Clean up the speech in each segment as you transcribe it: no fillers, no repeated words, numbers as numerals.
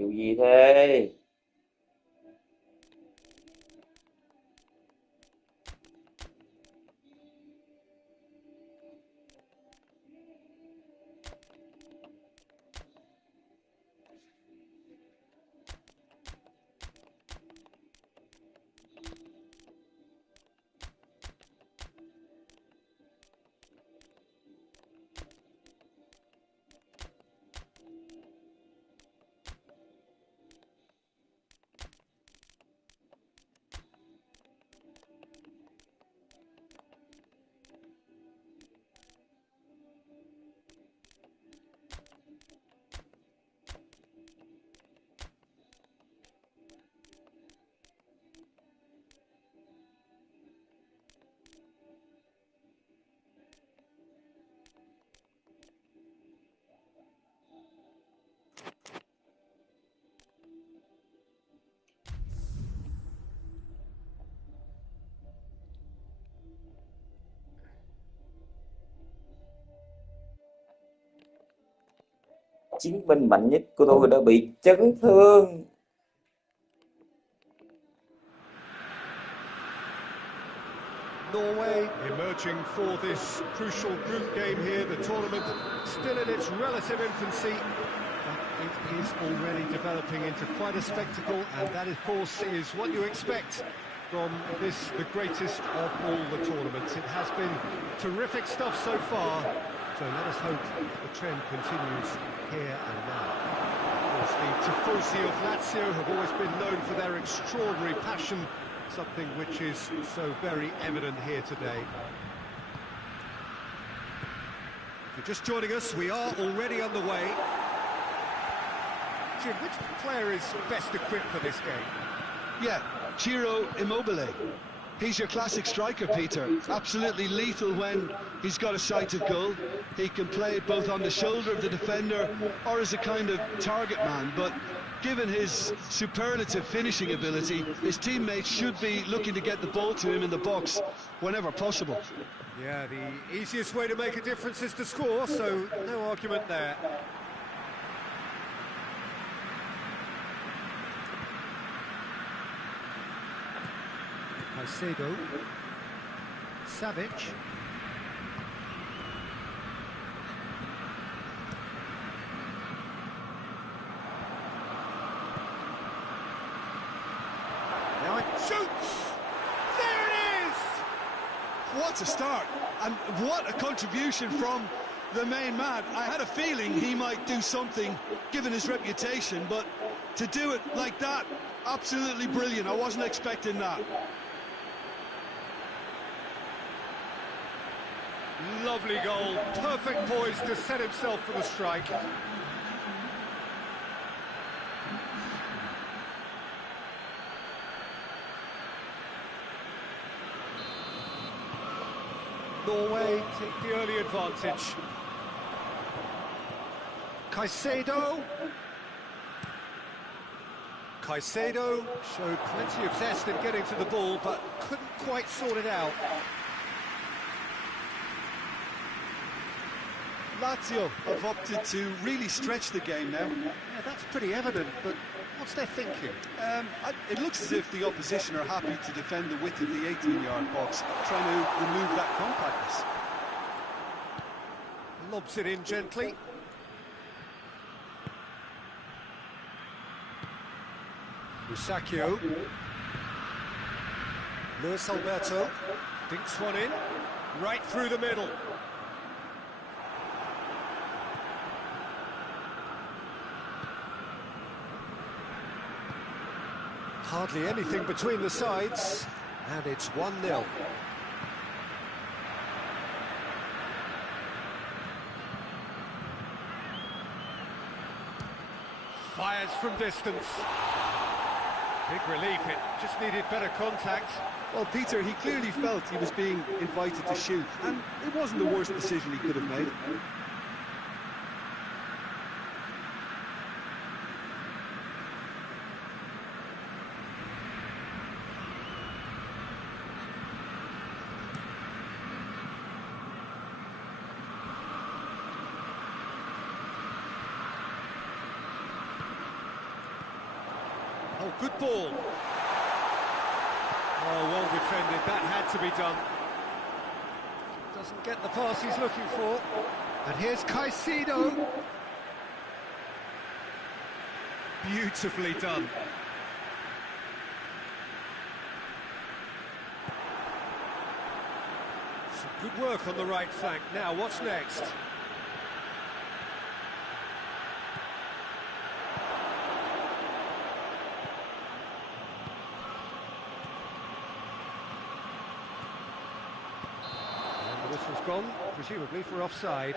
Điều gì thế? Chiến binh mạnh nhất của tôi đã bị chấn thương. Norway emerging for this crucial group game here, the tournament still in its relative infancy, but it is already developing into quite a spectacle, and that of course is what you expect from this, the greatest of all the tournaments. It has been terrific stuff so far, so let us hope the trend continues here and now. Of course, the Tifosi of Lazio have always been known for their extraordinary passion, something which is so very evident here today. If you're just joining us, we are already underway. Jim, which player is best equipped for this game? Yeah, Ciro Immobile. He's your classic striker, Peter. Absolutely lethal when he's got a sight of goal. He can play both on the shoulder of the defender or as a kind of target man, but given his superlative finishing ability, his teammates should be looking to get the ball to him in the box whenever possible. Yeah, the easiest way to make a difference is to score, so no argument there. Caicedo, Savic. Now it shoots! There it is! What a start, and what a contribution from the main man. I had a feeling he might do something, given his reputation, but to do it like that, absolutely brilliant. I wasn't expecting that. Lovely goal, perfect poise to set himself for the strike. Norway take the early advantage. Caicedo. Caicedo showed plenty of zest in getting to the ball, but couldn't quite sort it out. Lazio have opted to really stretch the game now. Yeah, that's pretty evident, but what's their thinking? It looks as if the opposition are happy to defend the width of the 18-yard box, trying to remove that compactness. Lobs it in gently. Musacchio. Luis Alberto dinks one in, right through the middle. Hardly anything between the sides, and it's 1-0. Fires from distance. Big relief, it just needed better contact. Well, Peter, he clearly felt he was being invited to shoot, and it wasn't the worst decision he could have made. Oh, good ball. Oh, well defended. That had to be done. Doesn't get the pass he's looking for. And here's Caicedo. Beautifully done. Some good work on the right flank. Now, what's next? And the whistle's gone, presumably for offside.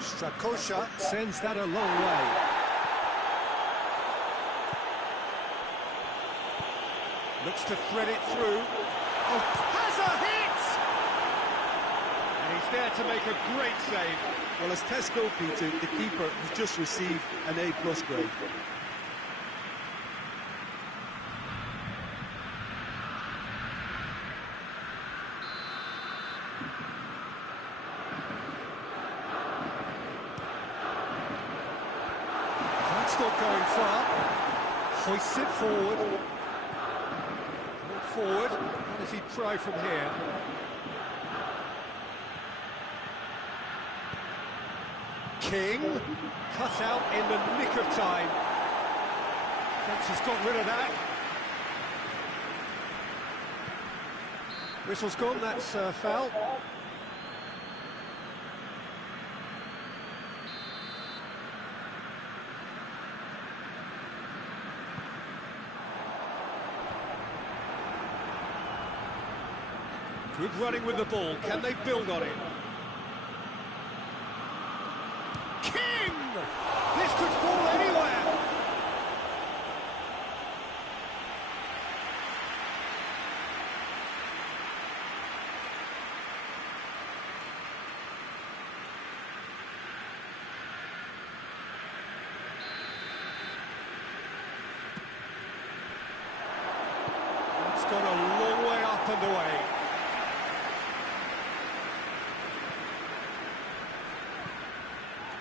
Strakosha sends that a long way. Looks to thread it through. Oh, has a hit! And he's there to make a great save. Well, as tests go, Peter, the keeper has just received an A+ grade. That's not going far. Hoists it forward. Forward. How does he try from here? King, cut out in the nick of time. Defence has got rid of that. Whistle's gone, that's a foul. Good running with the ball, can they build on it? King! This could fall anywhere! It's gone a long way up and away.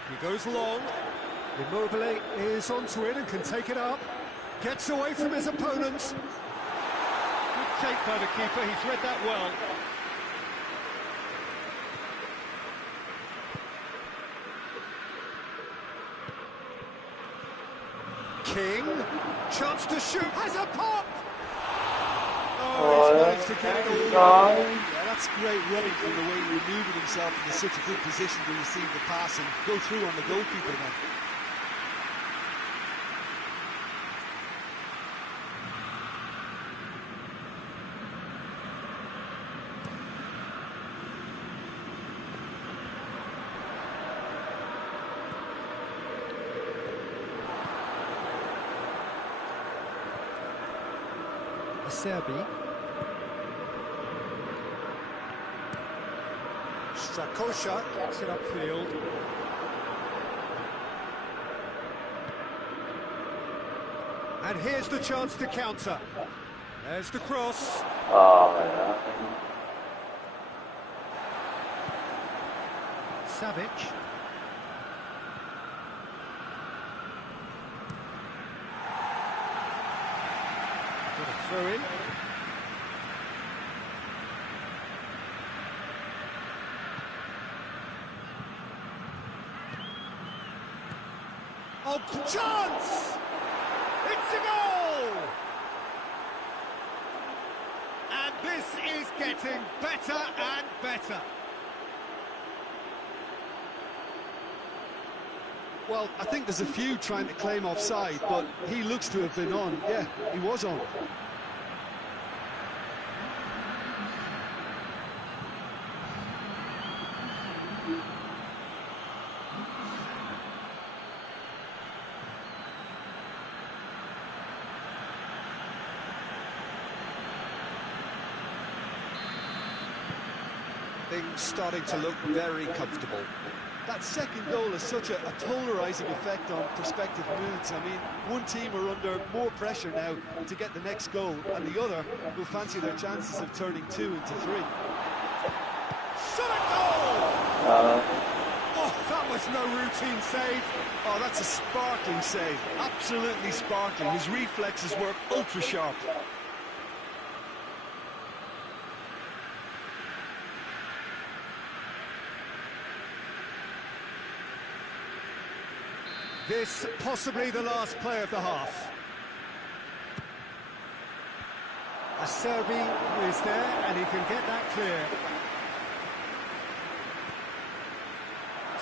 He goes long. Immobile is onto it and can take it up. Gets away from his opponents. Good take by the keeper, he's read that well. King, chance to shoot, has a pop! Oh, he's managed to get it all. Yeah, that's great running from the way he removed himself in such a good position to receive the pass and go through on the goalkeeper then. Serbi. Strakosha gets it upfield. And here's the chance to counter. There's the cross. Oh, Savic. Got a throw in. Oh, chance! It's a goal! And this is getting better and better. Well, I think there's a few trying to claim offside, but he looks to have been on. Yeah, he was on. Things starting to look very comfortable. That second goal has such a polarising effect on prospective moods. I mean, one team are under more pressure now to get the next goal, and the other will fancy their chances of turning 2 into 3. Shot a goal! Oh, that was no routine save. Oh, that's a sparkling save. Absolutely sparkling. His reflexes were ultra sharp. This possibly the last play of the half. Acerbi is there and he can get that clear.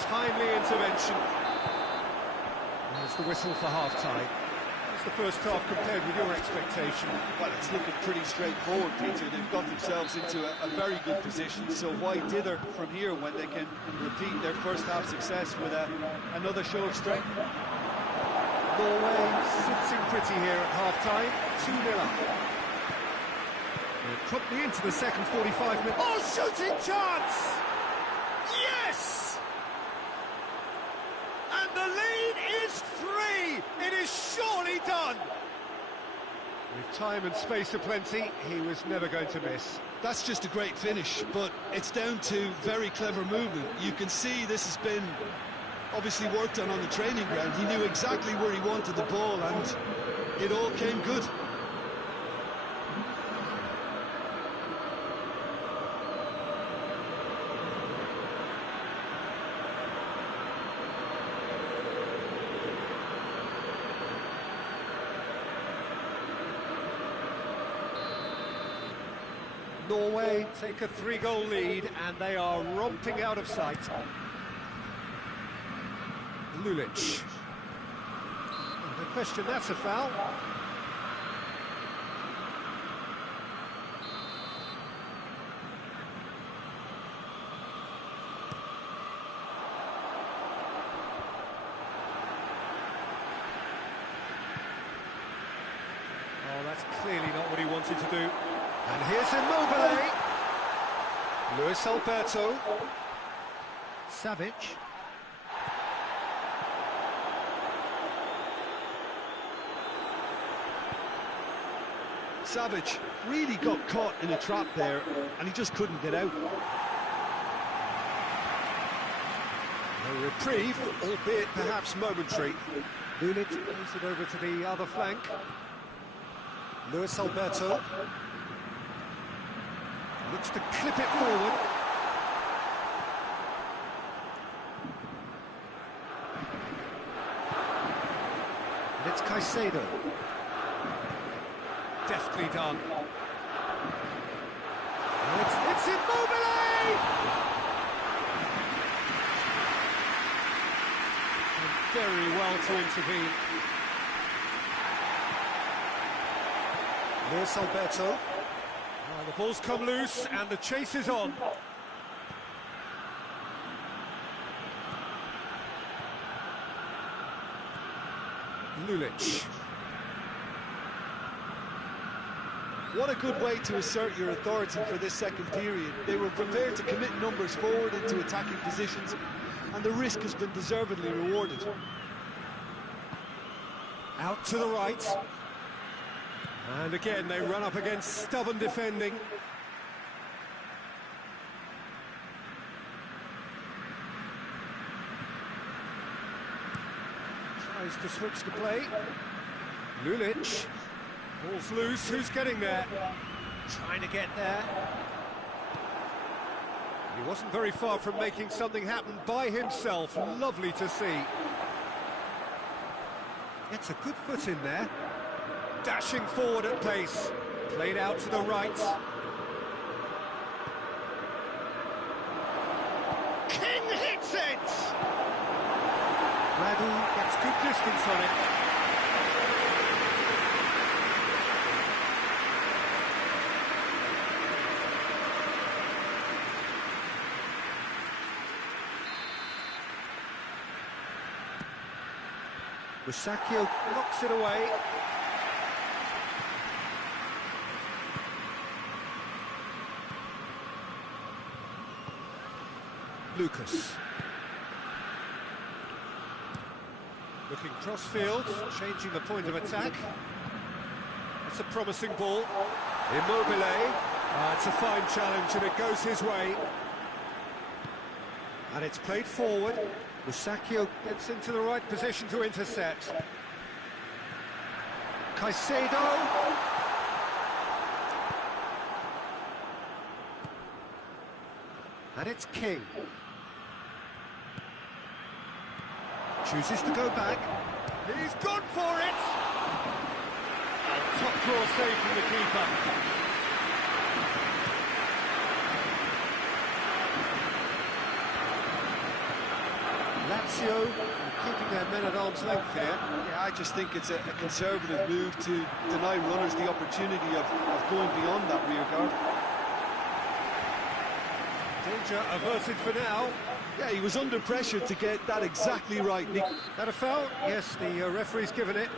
Timely intervention. There's the whistle for half-time. What's the first half compared with your expectation? Well, it's looking pretty straightforward, Peter. They've got themselves into a very good position, so why dither from here when they can repeat their first half success with another show of strength? Norway sitting pretty here at half-time, 2-0 up. They're promptly into the second 45 minutes. Oh, shooting chance! Yes! And the lead is 3! It is surely done! With time and space aplenty, he was never going to miss. That's just a great finish, but it's down to very clever movement. You can see this has been obviously worked on the training ground. He knew exactly where he wanted the ball, and it all came good. Norway take a 3-goal lead and they are romping out of sight. Lulic. No question, that's a foul. Oh, that's clearly not what he wanted to do. And here's Immobile. Luis Alberto. Savic. Savic really got caught in a trap there, and he just couldn't get out. A reprieve, albeit perhaps momentary. Lulic moves it over to the other flank. Luis Alberto. Looks to clip it forward. And it's Caicedo. Deftly done. And it's Immobile! And very well to intervene. Luis Alberto. The ball's come loose and the chase is on. Lulic. What a good way to assert your authority for this second period. They were prepared to commit numbers forward into attacking positions, and the risk has been deservedly rewarded. Out to the right. And again, they run up against stubborn defending. Tries to switch the play. Lulic. Ball's loose, who's getting there? Trying to get there. He wasn't very far from making something happen by himself. Lovely to see. Gets a good foot in there. Dashing forward at pace. Played out to the right. King hits it! Radu gets good distance on it. Musacchio knocks it away. Lucas. Looking cross-field, changing the point of attack. It's a promising ball. Immobile. It's a fine challenge and it goes his way. And it's played forward. Musacchio gets into the right position to intercept. Caicedo. And it's King. Chooses to go back. He's gone for it! Top draw save from the keeper. Lazio keeping their men at arm's length here. Yeah, I just think it's a conservative move to deny runners the opportunity of going beyond that rear guard. Danger averted for now. Yeah, he was under pressure to get that exactly right. That a foul? Yes, the referee's given it.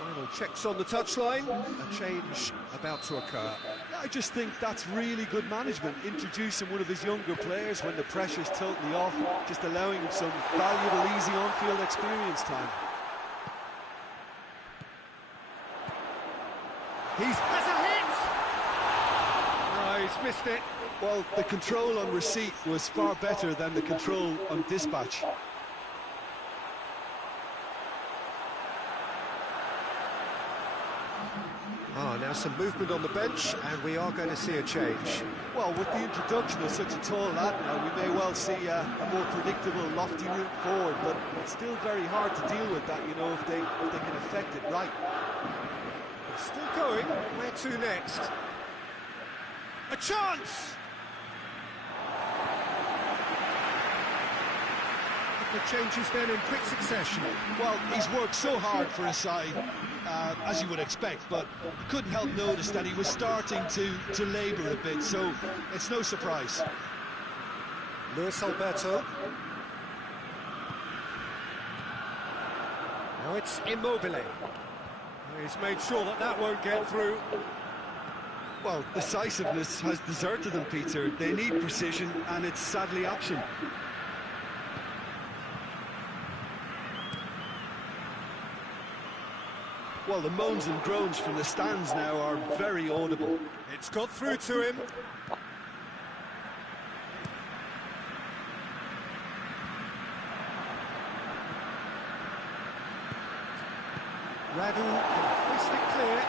Final checks on the touchline. A change about to occur. I just think that's really good management, introducing one of his younger players when the pressure's totally off, just allowing him some valuable, easy on-field experience time. Has a hit! No, he's missed it. Well, the control on receipt was far better than the control on dispatch. Now some movement on the bench, and we are going to see a change. Well, with the introduction of such a tall lad now, we may well see a more predictable, lofty route forward, but it's still very hard to deal with that, you know, if they can affect it right. It's still going. Where to next? A chance! The changes then in quick succession. Well, he's worked so hard for his side, as you would expect, but you couldn't help notice that he was starting to labour a bit, so it's no surprise. Luis Alberto. Now it's Immobile. He's made sure that won't get through. Well, decisiveness has deserted them, Peter. They need precision, and it's sadly absent. Well, the moans and groans from the stands now are very audible. It's got through to him. Radu can hoist it clear.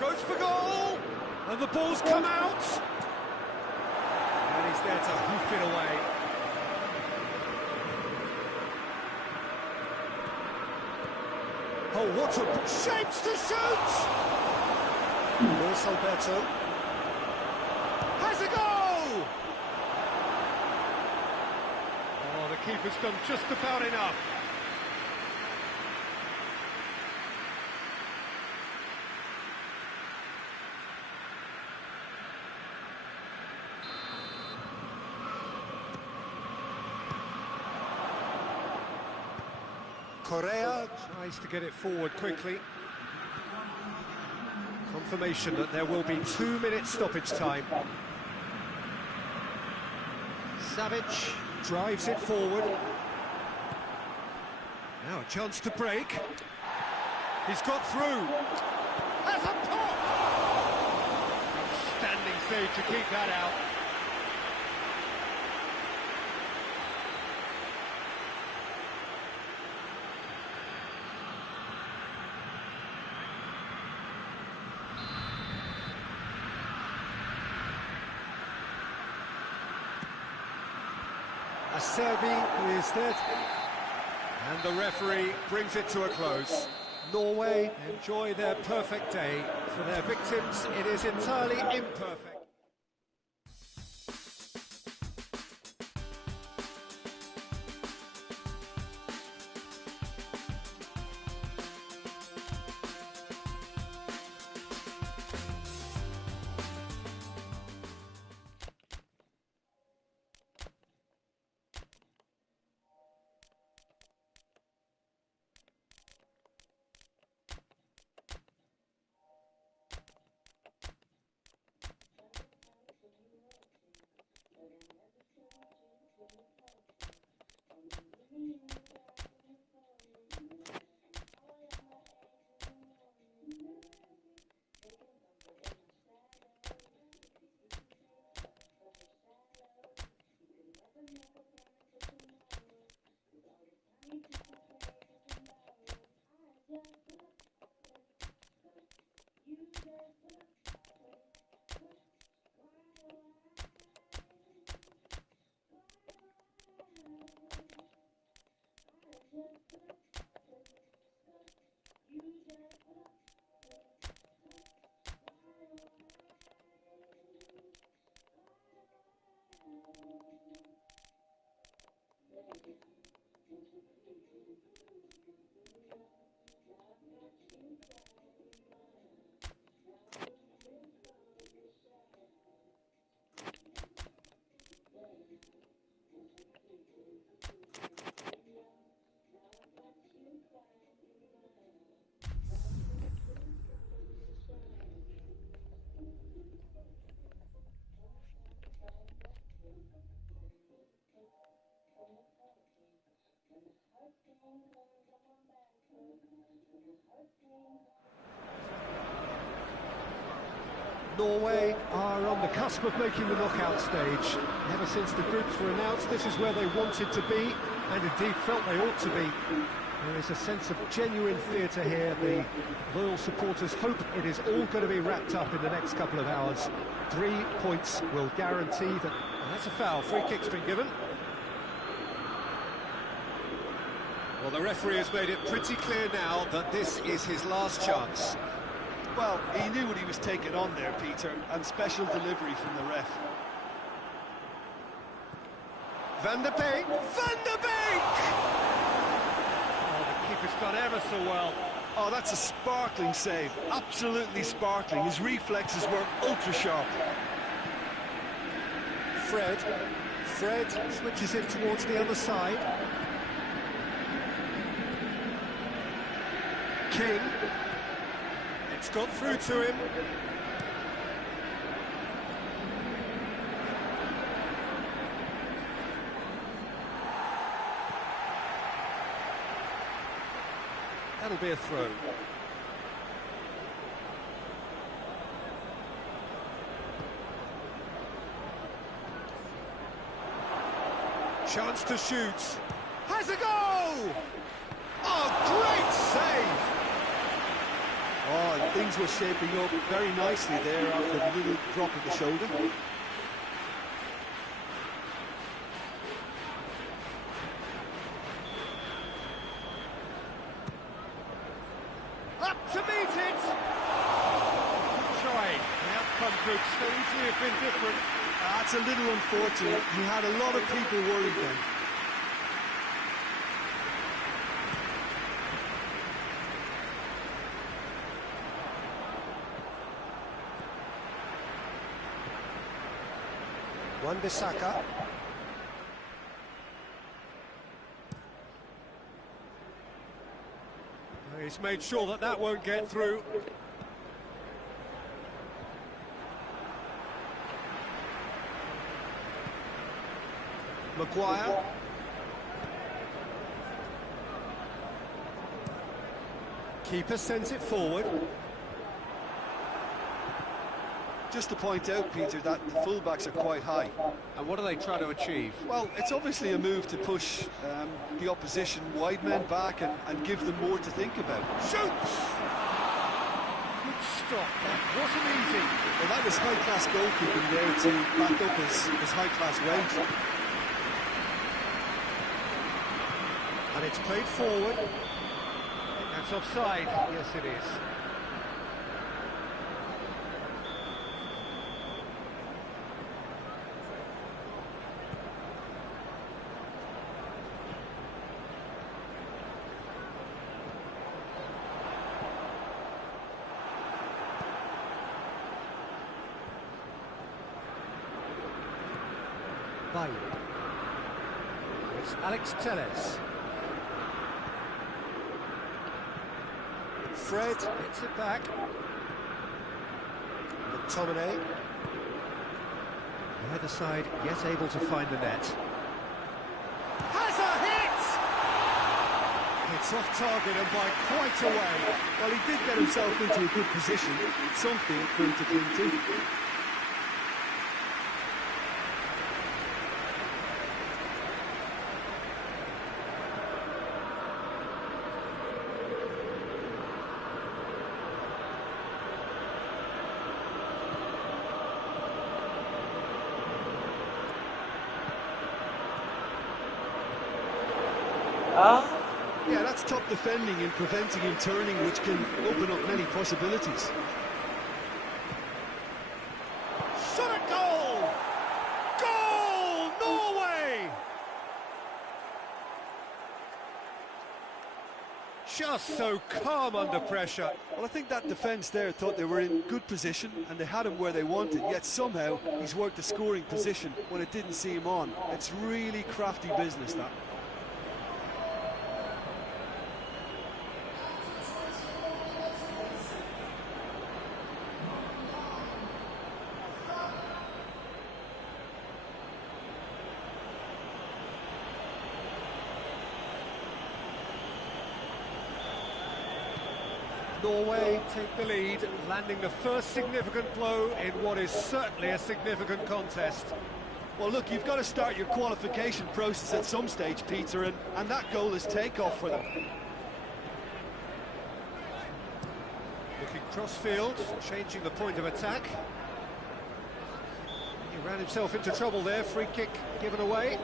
Goes for goal! And the ball's come out! And he's there to hoof it away. Oh, what a... shapes to shoot! Luis Alberto. Has a goal! Oh, the keeper's done just about enough. Correa tries to get it forward quickly. Confirmation that there will be 2 minutes stoppage time. Savic drives it forward. Now a chance to break. He's got through. Has a pop! Outstanding save to keep that out. Acerbi is dead, and the referee brings it to a close. Norway enjoy their perfect day. For their victims, it is entirely imperfect. Norway are on the cusp of making the knockout stage. Ever since the groups were announced, this is where they wanted to be, and indeed felt they ought to be. There is a sense of genuine theatre here. The loyal supporters hope it is all going to be wrapped up in the next couple of hours. 3 points will guarantee that... And that's a foul. Free kick's been given. Well, the referee has made it pretty clear now that this is his last chance. Well, he knew what he was taking on there, Peter, and special delivery from the ref. Van der Beek! Van der Beek! Oh, the keeper's done ever so well. Oh, that's a sparkling save. Absolutely sparkling. His reflexes were ultra-sharp. Fred switches it towards the other side. King. It's got through to him. That'll be a throw. Chance to shoot. Has a goal! Oh, great save! Oh, things were shaping up very nicely there after the little drop of the shoulder. Up to meet it! Trying. The outcome could so easily have been different. That's a little unfortunate. He had a lot of people worried then. Wan-Bissaka. He's made sure that that won't get through. Maguire. Keeper sends it forward. Just to point out, Peter, that the fullbacks are quite high. And what are they trying to achieve? Well, it's obviously a move to push the opposition wide men back and give them more to think about. Shoots! Good stop. That wasn't easy. Well, that was high-class goalkeeping there to back up his high-class range. And it's played forward. That's That's offside. Yes, it is. Bailly. It's Alex Telles. Fred gets it back. McTominay. Either side yet able to find the net. Has a hit! It's off target and by quite a way. Well, he did get himself into a good position, something for him to cling to. Yeah, that's top defending and preventing him turning, which can open up many possibilities. Shot a goal! Goal! Norway! Just so calm under pressure. Well, I think that defence there thought they were in good position and they had him where they wanted, yet somehow he's worked the scoring position when it didn't see him on. It's really crafty business, that. Norway take the lead, landing the first significant blow in what is certainly a significant contest. Well, look, you've got to start your qualification process at some stage, Peter, and that goal is takeoff for them. Looking cross-field, changing the point of attack. He ran himself into trouble there, free kick given away.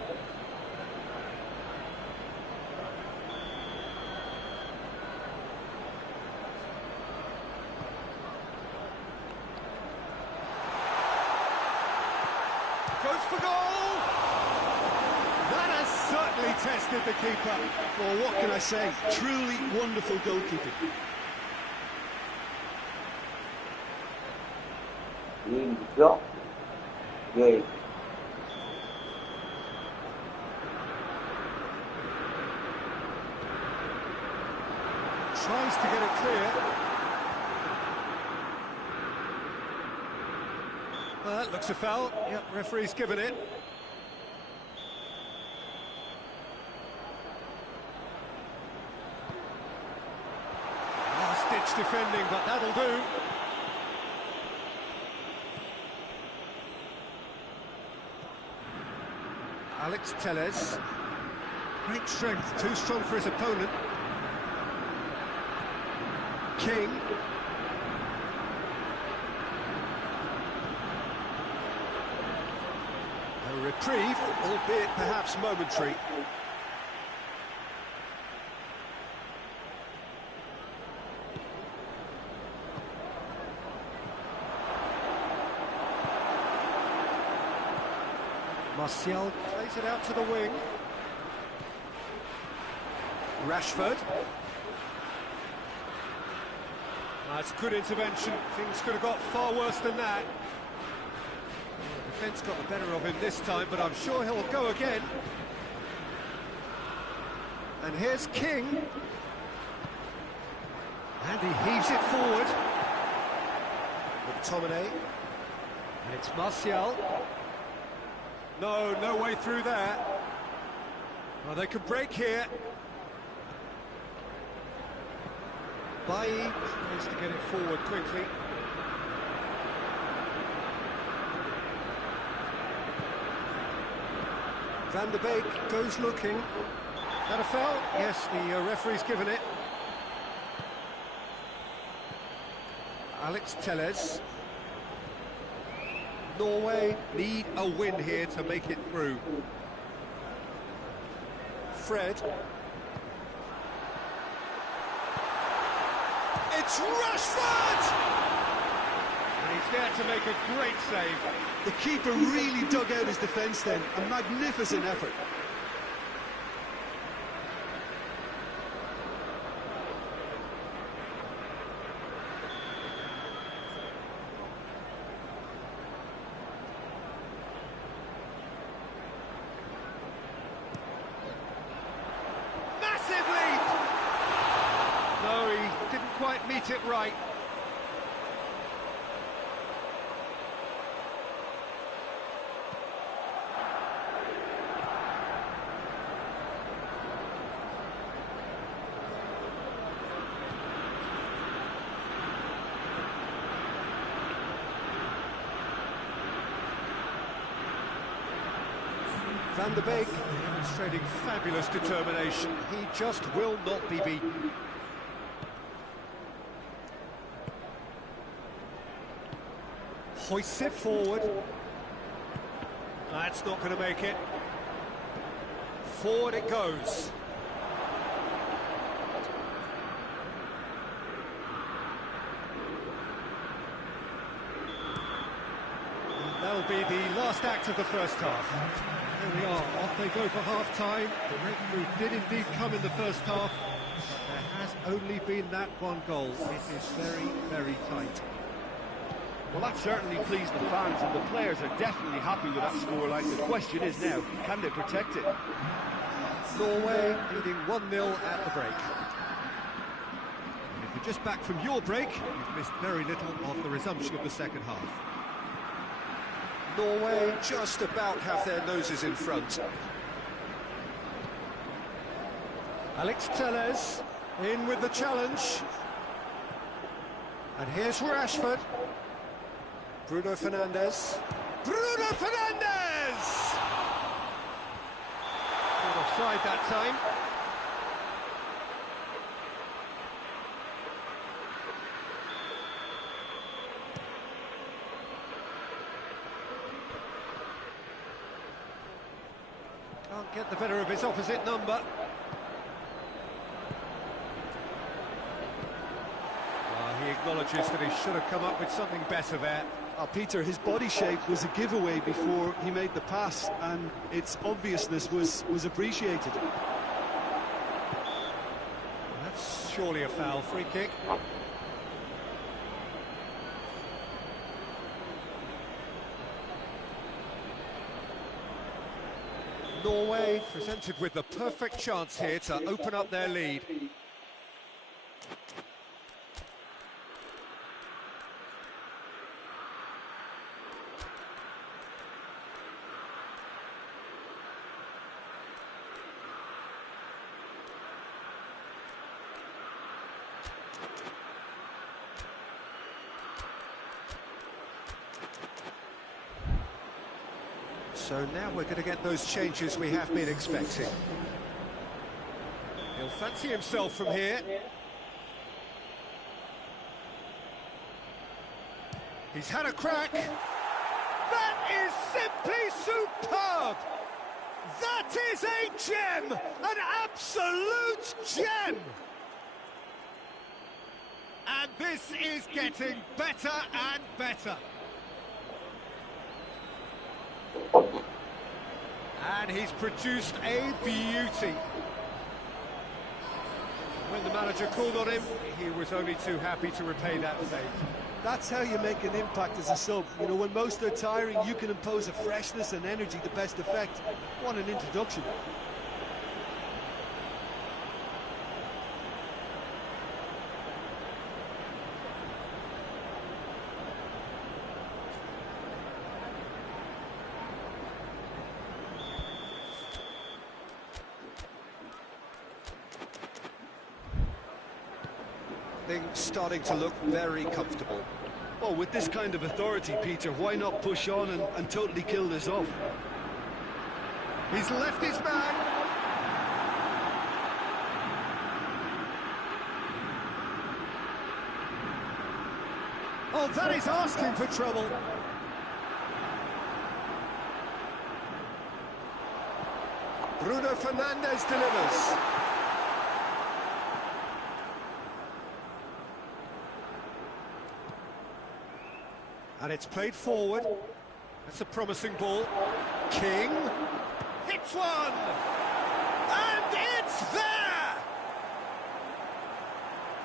Goes for goal! That has certainly tested the keeper. Well, what can I say? Truly wonderful goalkeeping. Nhìn góc ghê. Tries to get it clear. Well, that looks a foul. Yep, referee's given it. Last-ditch defending, but that'll do. Alex Telles. Great strength, too strong for his opponent. King. A reprieve, albeit perhaps momentary. Martial plays it out to the wing. Rashford. That's good intervention. Things could have got far worse than that. The defence got the better of him this time, but I'm sure he'll go again. And here's King. And he heaves it forward. McTominay. And it's Martial. No way through there. Well, they could break here. Bailly tries to get it forward quickly. Van der Beek goes looking. That a foul? Yes, the referee's given it. Alex Telles. Norway need a win here to make it through. Fred. It's Rashford! And he's there to make a great save. The keeper really dug out his defence then. A magnificent effort. Massive leap! No, he didn't quite meet it right. Van der Beek demonstrating fabulous determination. He just will not be beaten. Hoists it forward. That's not going to make it. Forward it goes. And that'll be the last act of the first half. Here we are, off they go for half-time. The breakthrough did indeed come in the first half, but there has only been that one goal. It is very, very tight. Well, that certainly pleased the fans, and the players are definitely happy with that scoreline. The question is now, can they protect it? Norway leading 1-0 at the break. And if you're just back from your break, you've missed very little of the resumption of the second half. Norway just about have their noses in front. Alex Telles in with the challenge. And here's Rashford. Bruno Fernandes. Bruno Fernandes! Not offside that time. Can't get the better of his opposite number. He acknowledges that he should have come up with something better there. Peter, his body shape was a giveaway before he made the pass, and its obviousness was appreciated. That's surely a foul. Free kick. Norway presented with the perfect chance here to open up their lead. So now we're going to get those changes we have been expecting. He'll fancy himself from here. He's had a crack. That is simply superb! That is a gem! An absolute gem! And this is getting better and better. And he's produced a beauty. When the manager called on him, he was only too happy to repay that favour. That's how you make an impact as a sub. You know, when most are tiring, you can impose a freshness and energy to best effect. What an introduction. Things starting to look very comfortable. Well, with this kind of authority, Peter, why not push on and totally kill this off? He's left his man. Oh, that is asking for trouble. Bruno Fernandes delivers. And it's played forward. That's a promising ball. King hits one! And it's there!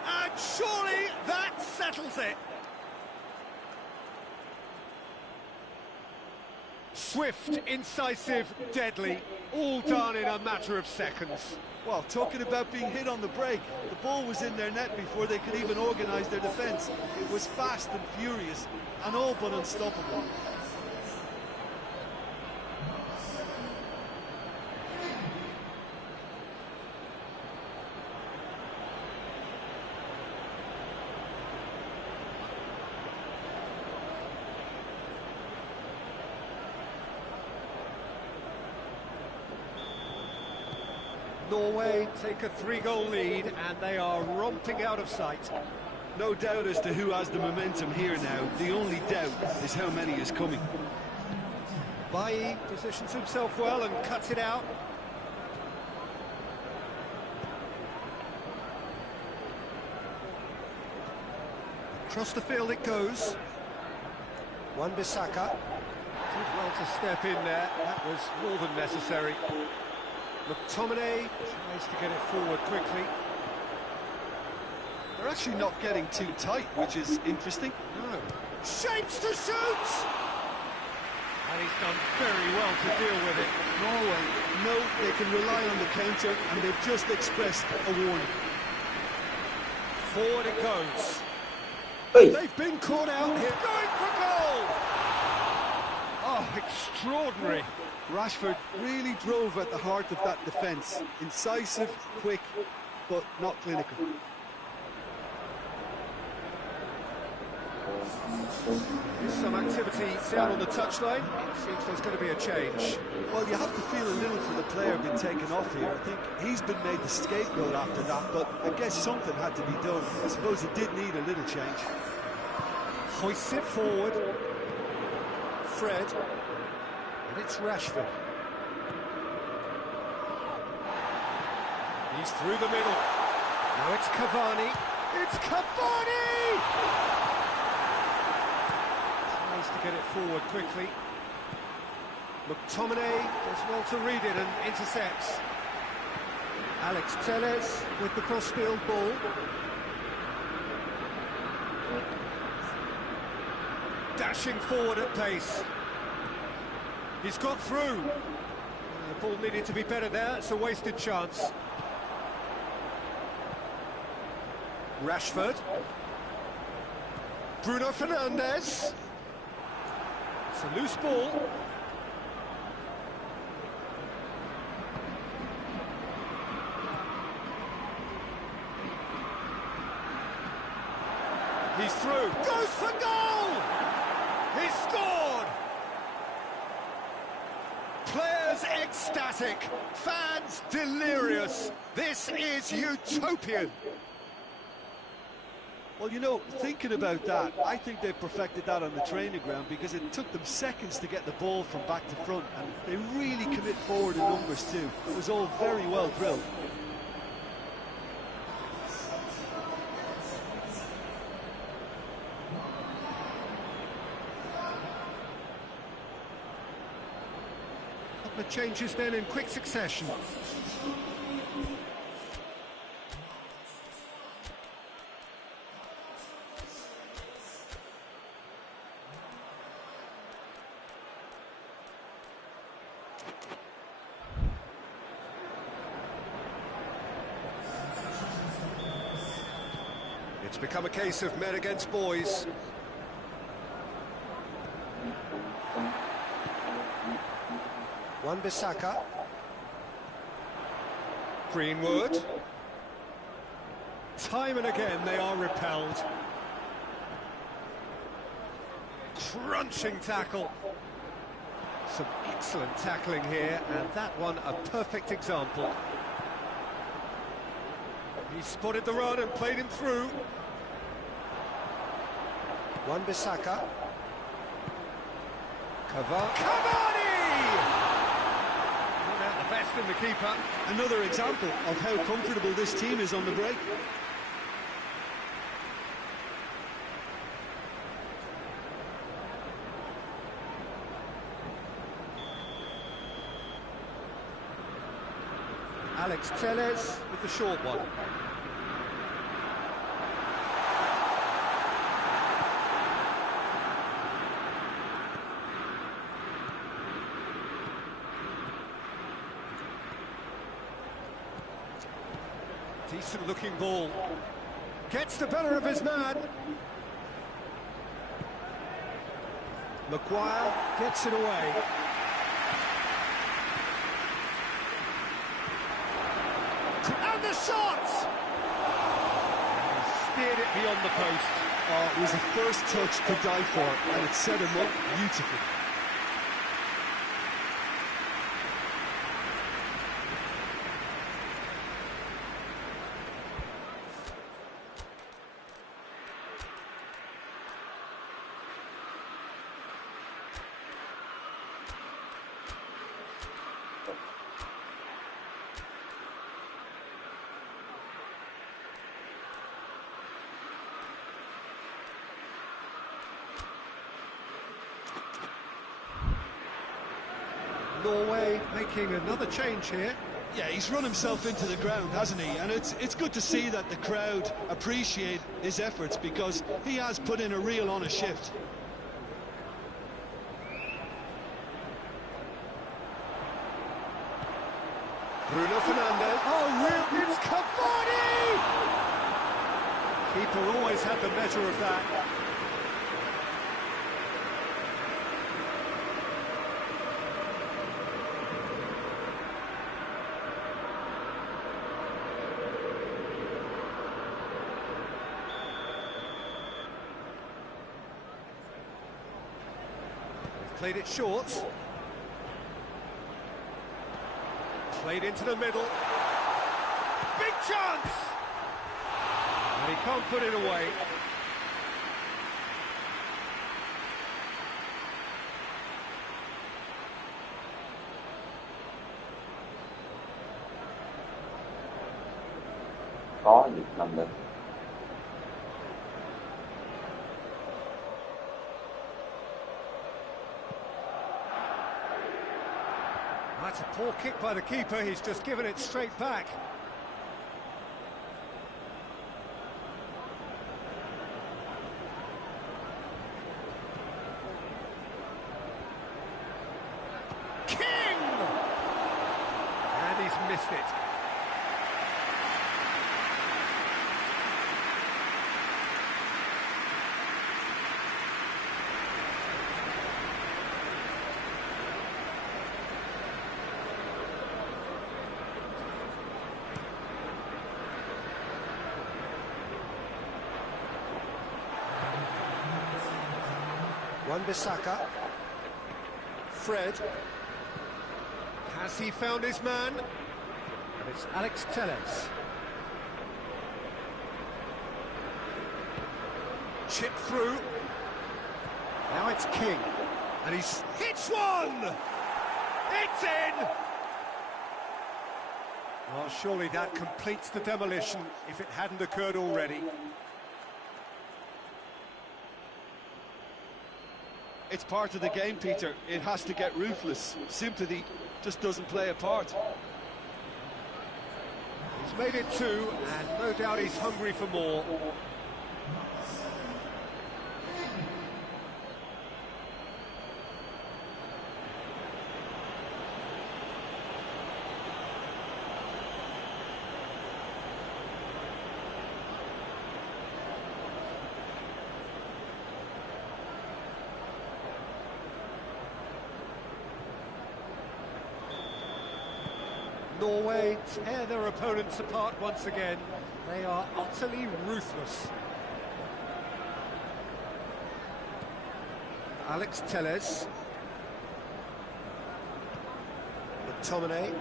And surely that settles it. Swift, incisive, deadly, all done in a matter of seconds. Well, talking about being hit on the break, the ball was in their net before they could even organise their defence. It was fast and furious, and all but unstoppable. Norway take a 3-goal lead and they are romping out of sight. No doubt as to who has the momentum here now. The only doubt is how many is coming. Bailly positions himself well and cuts it out. Across the field it goes. Wan-Bissaka did well to step in there. That was more than necessary. McTominay tries to get it forward quickly. They're actually not getting too tight, which is interesting. No. Shapes to shoot! And he's done very well to deal with it. Norway know they can rely on the counter, and they've just expressed a warning. Forward it goes. Ui, They've been caught out here. Going for goal! Oh, extraordinary. Rashford really drove at the heart of that defence. Incisive, quick, but not clinical. There's some activity down on the touchline. It seems there's going to be a change. Well, you have to feel a little for the player being taken off here. I think he's been made the scapegoat after that, but I guess something had to be done. I suppose he did need a little change. Hoists it forward. Fred. And it's Rashford. He's through the middle. Now it's Cavani. It's Cavani! Tries to get it forward quickly. McTominay does well to read it and intercepts. Alex Telles with the crossfield ball. Dashing forward at pace. He's got through. The ball needed to be better there. It's a wasted chance. Rashford. Bruno Fernandes. It's a loose ball. He's through. Goes for goal! He's scored! Players ecstatic, fans delirious. This is utopian. Well, you know, thinking about that, I think they've perfected that on the training ground because it took them seconds to get the ball from back to front, and they really commit forward in numbers too. It was all very well drilled. Couple of changes then in quick succession. It's become a case of men against boys. Wan-Bissaka. Greenwood. Time and again they are repelled. Crunching tackle. Some excellent tackling here, and that one a perfect example. He spotted the run and played him through. Wan-Bissaka. Cavani! Not out the best in the keeper. Another example of how comfortable this team is on the break. Alex Telles with the short one. Decent looking ball. Gets the better of his man. Maguire gets it away. And the shot! He steered it beyond the post. Oh, it was a first touch to die for, and it set him up beautifully. Norway making another change here. Yeah, he's run himself into the ground, hasn't he? And it's good to see that the crowd appreciate his efforts, because he has put in a real honest shift. Bruno Fernandes. Oh, real, it's Cavani! Keeper always had the measure of that. Played it short. Played into the middle. Big chance! And he can't put it away. Có nhịp làm được. That's a poor kick by the keeper, he's just given it straight back. King! And he's missed it. Wan-Bissaka. Fred. Has he found his man? And it's Alex Telles. Chip through. Now it's King. And he's hits one! It's in! Well, surely that completes the demolition if it hadn't occurred already. It's part of the game, Peter. It has to get ruthless. Sympathy just doesn't play a part. He's made it two, and no doubt he's hungry for more. Norway tear their opponents apart once again. They are utterly ruthless. Alex Telles. McTominay.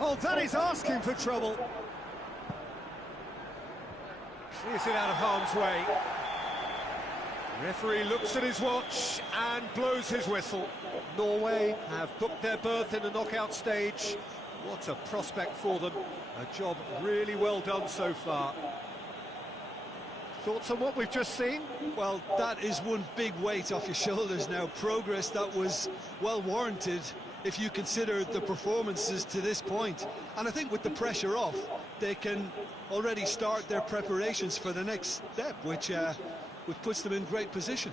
Oh, that is asking for trouble. Clears it out of harm's way. Referee looks at his watch and blows his whistle. Norway have booked their berth in the knockout stage. What a prospect for them. A job really well done so far. Thoughts on what we've just seen? Well, that is one big weight off your shoulders now. Progress that was well warranted if you consider the performances to this point. And I think with the pressure off, they can already start their preparations for the next step, which puts them in great position.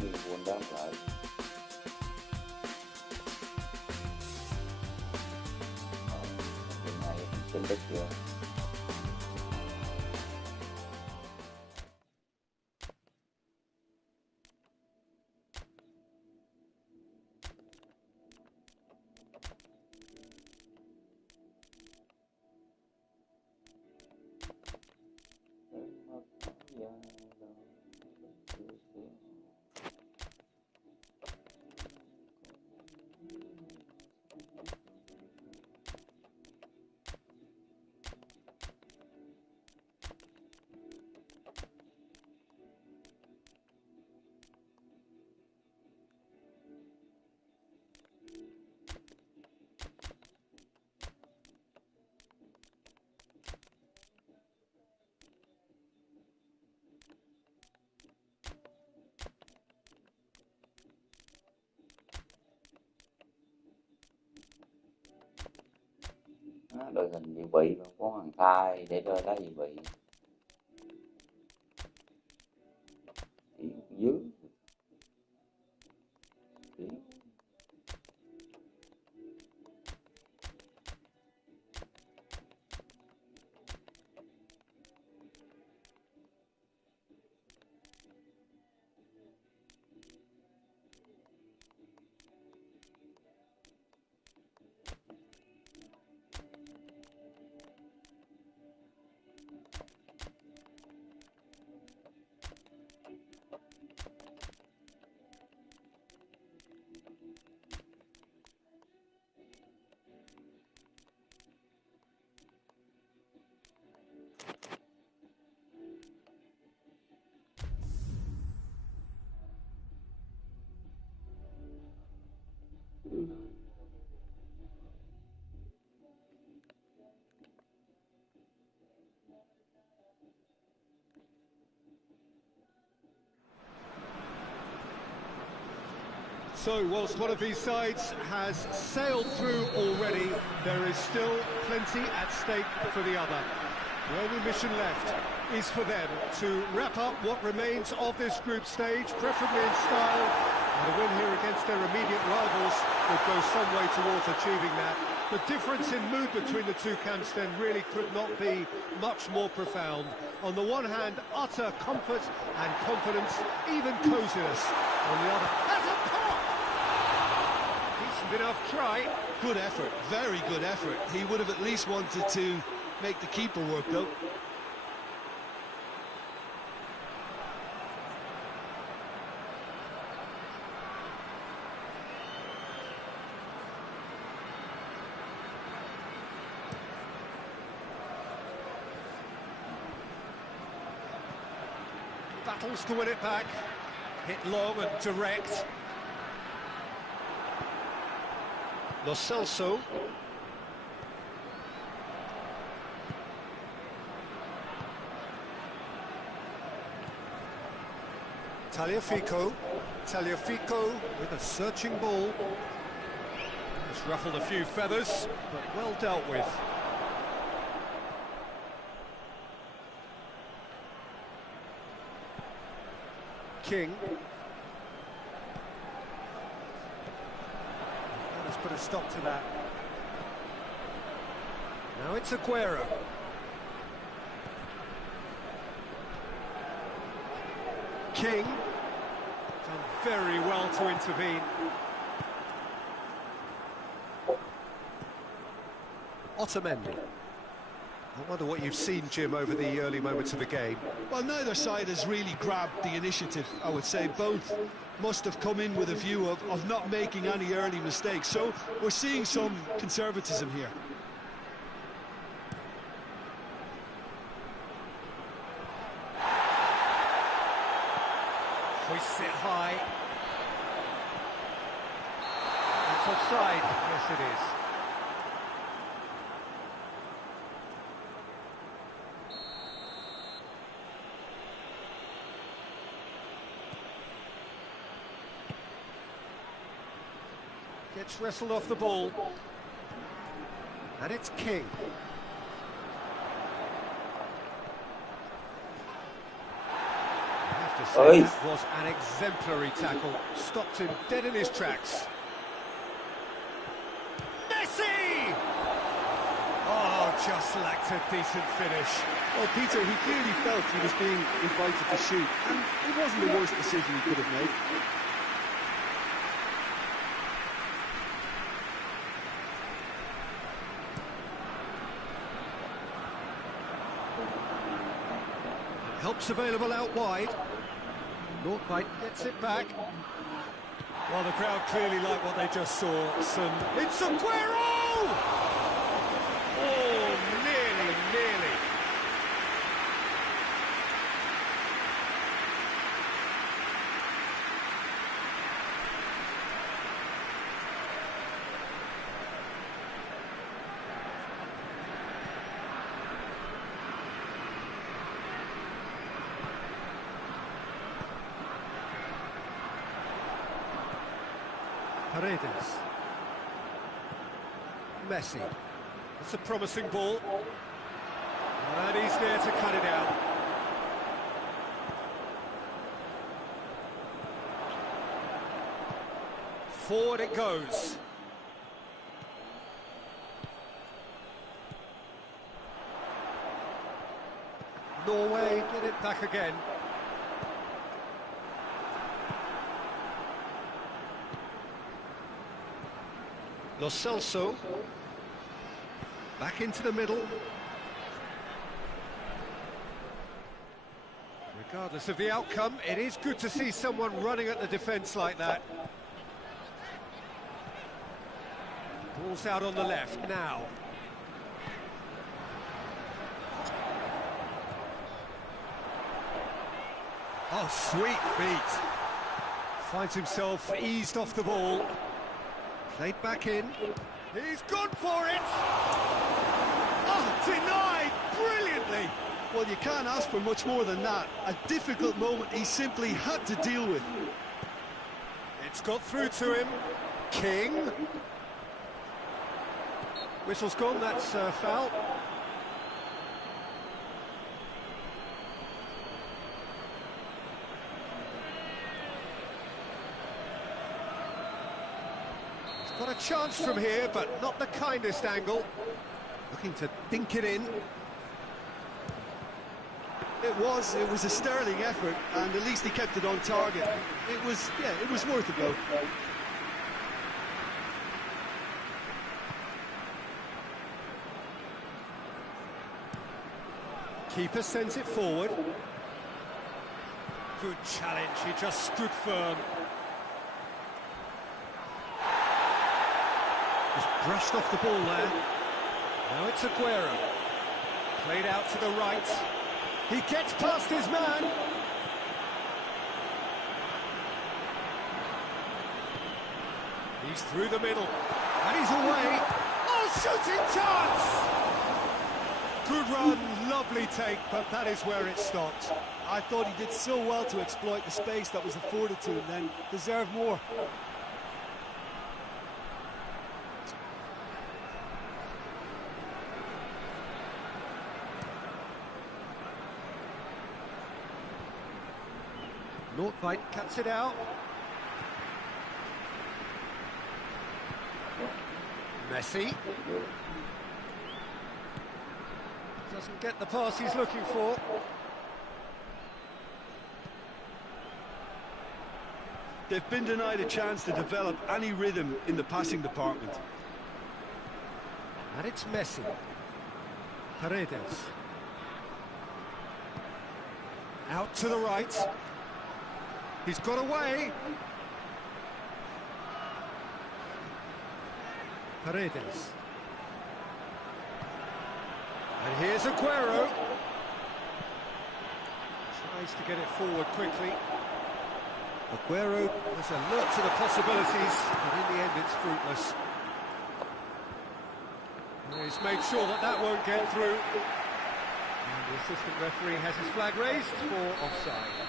Người buồn đang lại hiện nay trên đất kia. đội hình dự bị mà có thằng Thai để rơi đá dự bị. Dưới. So, whilst one of these sides has sailed through already, there is still plenty at stake for the other. The only mission left is for them to wrap up what remains of this group stage, preferably in style, and a win here against their immediate rivals would go some way towards achieving that. The difference in mood between the two camps then really could not be much more profound. On the one hand, utter comfort and confidence, even coziness. On the other, has a pop! Decent enough try. Good effort, very good effort. He would have at least wanted to make the keeper work, though. Battles to win it back. Hit long and direct. Lo Celso. Tagliafico with a searching ball. It's ruffled a few feathers, but well dealt with. King. Let's put a stop to that. Now it's Aguero. King. Done very well to intervene. Otamendi. I wonder what you've seen, Jim, over the early moments of the game. Well, neither side has really grabbed the initiative, I would say. Both must have come in with a view of not making any early mistakes. So we're seeing some conservatism here. Hoists it high. It's offside. Yes, it is. Gets wrestled off the ball. And it's King. I have to say that was an exemplary tackle. Stopped him dead in his tracks. Messi! Oh, just lacked a decent finish. Well, Peter, he clearly felt he was being invited to shoot, and it wasn't the worst decision he could have made. Helps available out wide. Not quite gets it back. Well, the crowd clearly like what they just saw. It's Aguero! Oh, nearly. Paredes. Messi. It's a promising ball. And he's there to cut it out. Forward it goes. Norway get it back again. Lo Celso. Back into the middle. Regardless of the outcome, it is good to see someone running at the defence like that. Ball's out on the left now. Oh, sweet feet. Finds himself eased off the ball. Played back in. He's gone for it! Oh, denied brilliantly! Well, you can't ask for much more than that. A difficult moment he simply had to deal with. It's got through to him. King. Whistle's gone, that's foul. He's got a chance from here, but not the kindest angle. Looking to dink it in. It was a sterling effort, and at least he kept it on target. It was worth a go. Keeper sends it forward. Good challenge, he just stood firm. Just brushed off the ball there. Now it's Aguero. Played out to the right. He gets past his man. He's through the middle. And he's away. Oh, shooting chance! Good run, lovely take, but that is where it stopped. I thought he did so well to exploit the space that was afforded to him then. Deserved more. Norway cuts it out. Messi. Doesn't get the pass he's looking for. They've been denied a chance to develop any rhythm in the passing department. And it's Messi. Paredes. Out to the right. He's got away. Paredes. And here's Aguero. Tries to get it forward quickly. Aguero was alert to the possibilities, but in the end it's fruitless. He's made sure that that won't get through. And the assistant referee has his flag raised for offside.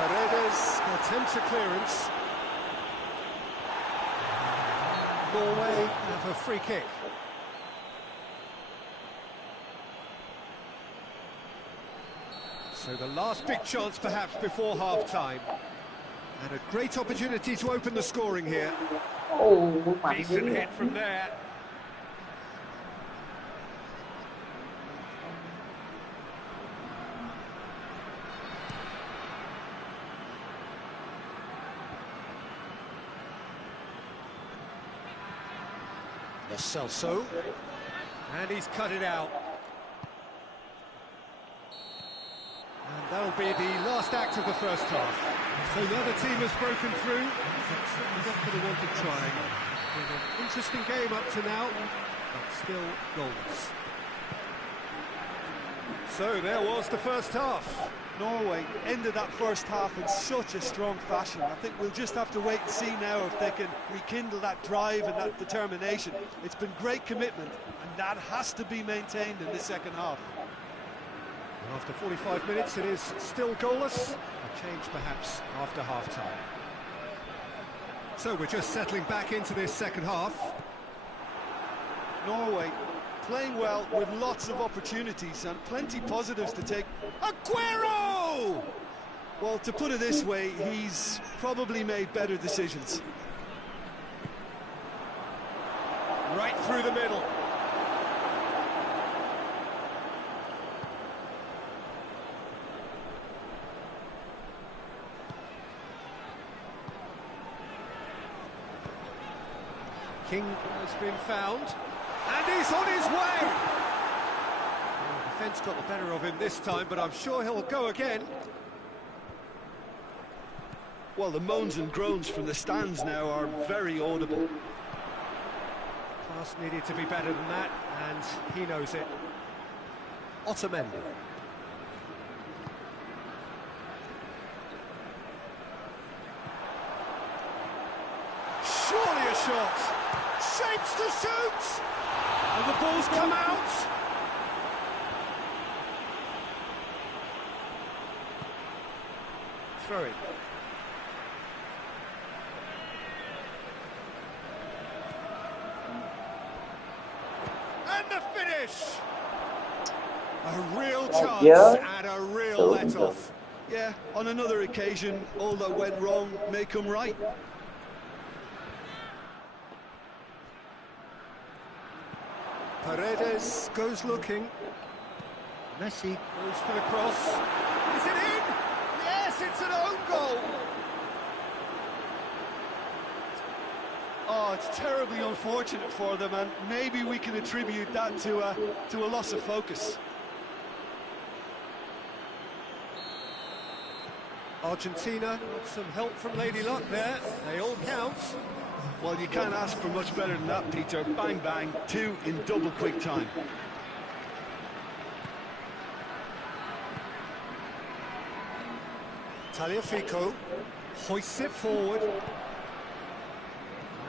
Paredes attempts a clearance. Norway have a free kick. So the last big chance perhaps before half-time. And a great opportunity to open the scoring here. Ồ, mạnh Decent dữ. hit from there. Lo Celso. And he's cut it out. And that'll be the last act of the first half. So the other team has broken through. That's certainly not going to want to try. It's been an interesting game up to now, but still goalless. So there was the first half. Norway ended that first half in such a strong fashion. I think we'll just have to wait and see now if they can rekindle that drive and that determination. It's been great commitment, and that has to be maintained in the second half. Well, After 45 minutes, it is still goalless. A change perhaps after half-time. So we're just settling back into this second half. Norway playing well with lots of opportunities and plenty positives to take. Aguero! Well, to put it this way, he's probably made better decisions. Right through the middle. King has been found, and he's on his way! Well, the defence got the better of him this time, but I'm sure he'll go again. Well, the moans and groans from the stands now are very audible. Pass needed to be better than that, and he knows it. Otamendi. Surely a shot! Shapes to shoot! And the ball's come out! Throw it. And the finish! A real chance yeah. and a real So let-off. Yeah, on another occasion, all that went wrong may come right. Paredes goes looking. Messi goes for the cross. Is it in? Yes, it's an own goal. Oh, it's terribly unfortunate for them, and maybe we can attribute that to a loss of focus. Argentina got some help from Lady Luck there. They all count. Well, you can't ask for much better than that, Peter. Bang, bang, two in double quick time. Tagliafico hoists it forward.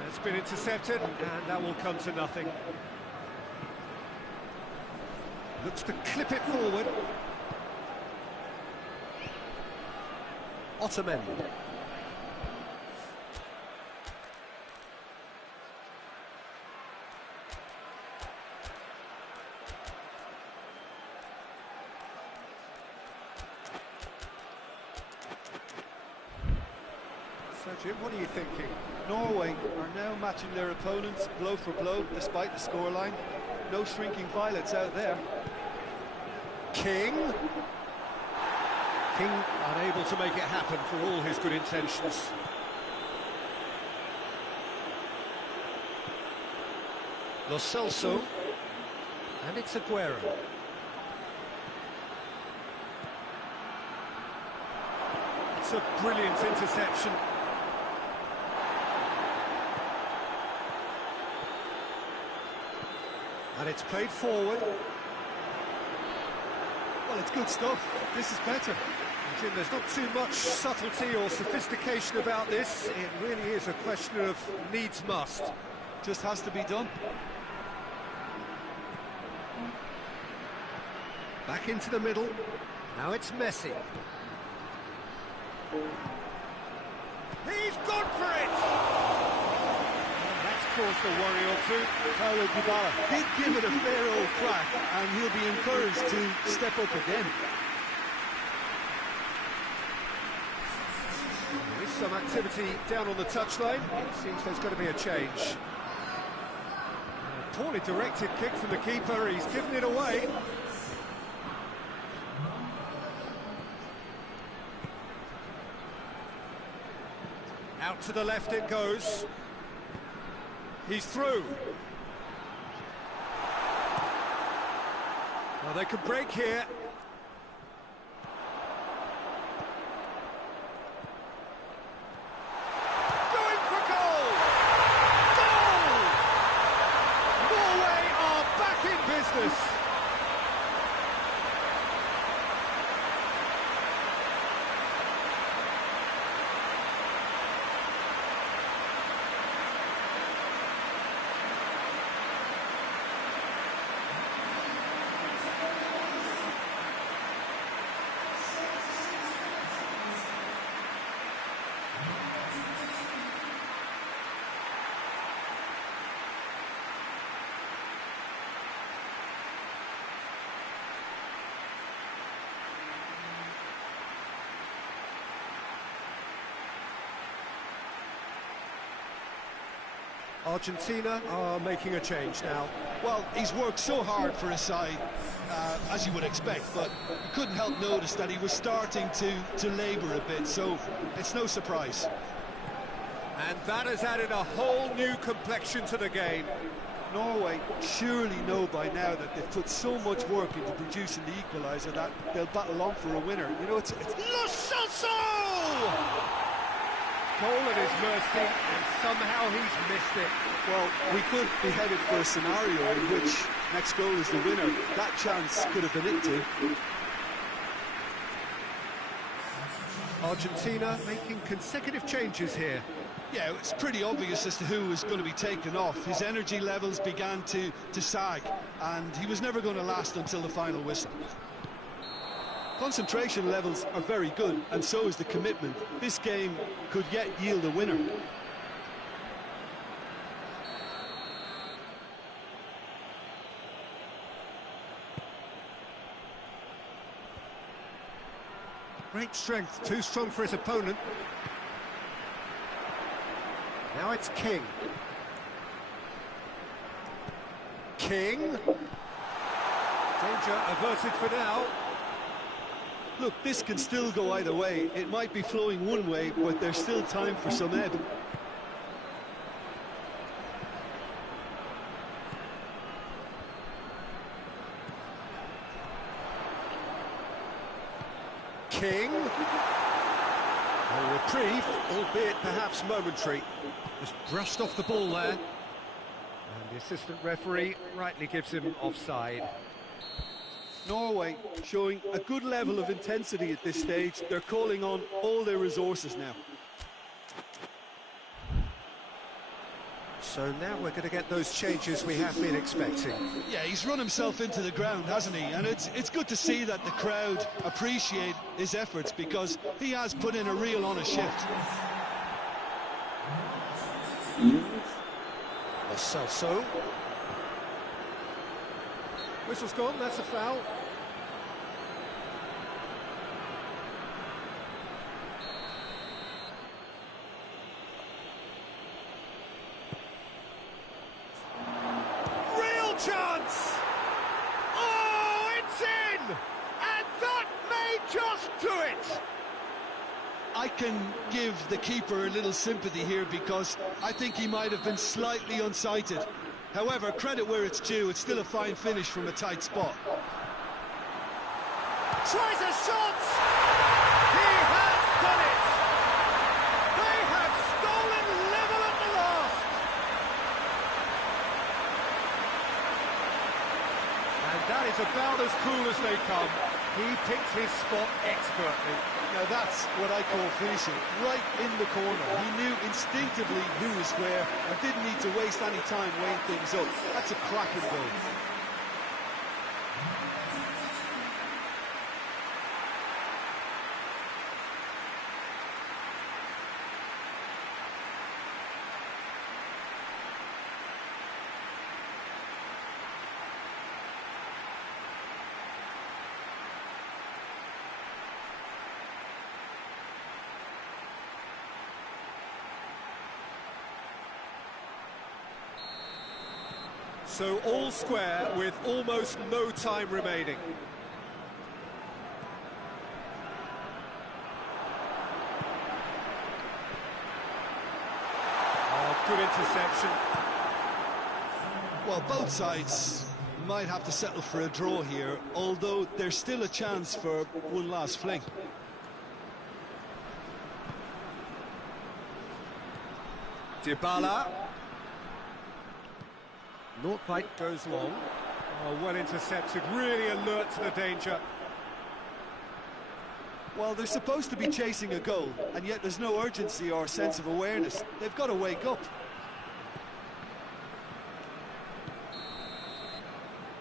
It's been intercepted, and that will come to nothing. Looks to clip it forward. Otamendi. So, Jim, what are you thinking? Norway are now matching their opponents blow for blow, despite the scoreline. No shrinking violets out there. King unable to make it happen for all his good intentions. Lo Celso, and it's Aguero. It's a brilliant interception. And it's played forward. Well, it's good stuff. This is better. And Jim, there's not too much subtlety or sophistication about this. It really is a question of needs must. Just has to be done. Back into the middle. Now it's Messi. He's gone for it! And that's caused a worry or two. Paulo Dybala did give it a fair old crack, and he'll be encouraged to step up again. There is some activity down on the touchline. It seems there's going to be a change. A poorly directed kick from the keeper. He's given it away. Out to the left it goes. He's through. Well, they could break here. Going for goal! Goal! Norway are back in business. Argentina are making a change now. Well, he's worked so hard for his side, as you would expect, but you couldn't help notice that he was starting to labour a bit, so it's no surprise. And that has added a whole new complexion to the game. Norway surely know by now that they've put so much work into producing the equaliser that they'll battle on for a winner. You know, it's Lo Celso! Goal at his mercy, and somehow he's missed it. Well, we could be headed for a scenario in which next goal is the winner. That chance could have been it too. Argentina making consecutive changes here. Yeah, it's pretty obvious as to who was going to be taken off. His energy levels began to sag, and he was never going to last until the final whistle. Concentration levels are very good, and so is the commitment. This game could yet yield a winner. Great strength, too strong for his opponent. Now it's King. King. Danger averted for now. Look, this can still go either way. It might be flowing one way, but there's still time for some ebb. King. A reprieve, albeit perhaps momentary. Just brushed off the ball there. And the assistant referee rightly gives him offside. Norway showing a good level of intensity at this stage. They're calling on all their resources now. So now we're going to get those changes we have been expecting. Yeah, he's run himself into the ground, hasn't he? And it's good to see that the crowd appreciate his efforts, because he has put in a real honest shift. Lo Celso. Whistle's gone, that's a foul. Real chance! Oh, it's in! And that may just do it! I can give the keeper a little sympathy here, because I think he might have been slightly unsighted. However, credit where it's due, it's still a fine finish from a tight spot. Tries a shot! He has done it! They have stolen level at the last! And that is about as cool as they come. He picked his spot expertly. Now that's what I call finishing, right in the corner. He knew instinctively who was where and didn't need to waste any time weighing things up. That's a cracking goal. So all square with almost no time remaining. Oh, good interception. Well, both sides might have to settle for a draw here, although there's still a chance for one last fling. Dybala. Nordveit goes long. Oh, well intercepted, really alert to the danger. Well, they're supposed to be chasing a goal, and yet there's no urgency or sense of awareness. They've got to wake up.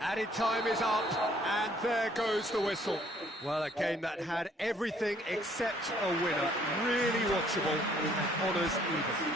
Added time is up, and there goes the whistle. Well, a game that had everything except a winner. Really watchable, and honours even.